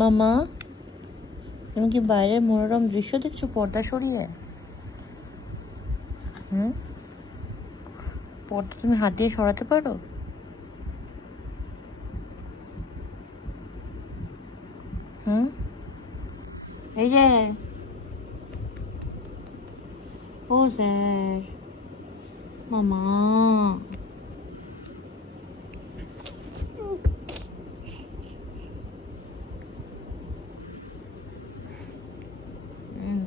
মামা, তুমি কি বাইরের মনোরম দৃশ্য দেখছো পর্দা সরিয়ে? পর্দা তুমি হাত দিয়ে সরাতে পারো? এই যে ও স্যার, মামা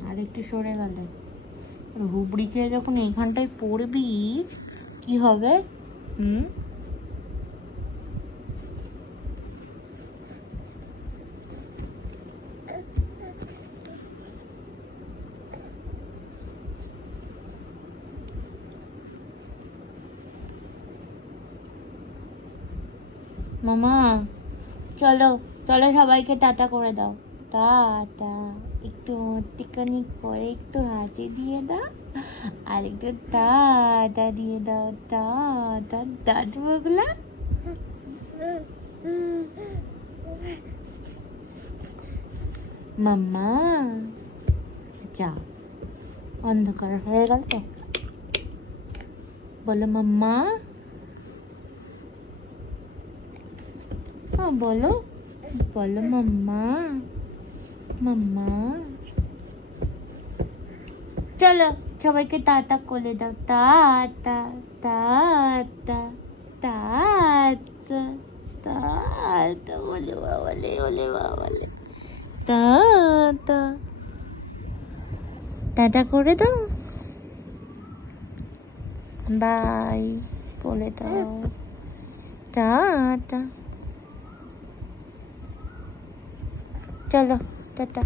আরেকটু সরে গেলে হুবড়ি খেয়ে যখন এইখানটায় পড়বি কি হবে? মামা চলো চলো, সবাইকে টাটা করে দাও। টাটা, একটু টিকানি করে একটু হাসি দিয়ে দাও, আর একটু টাটা দিয়ে দাও। টাটা দাদু বগলা। মাম্মা যা, অন্ধকার হয়ে গেল তো, বলো মাম্মা। বলো বলো মাম্মা, মাম্মা। চলো সবাইকে টাটা করে দাও। টাটা টাটা টাটা টাটা, বলে বাবালে, বলে বাবালে, টাটা টাটা করে দাও। বাই বলে দাও। টাটা, চলো টাটা।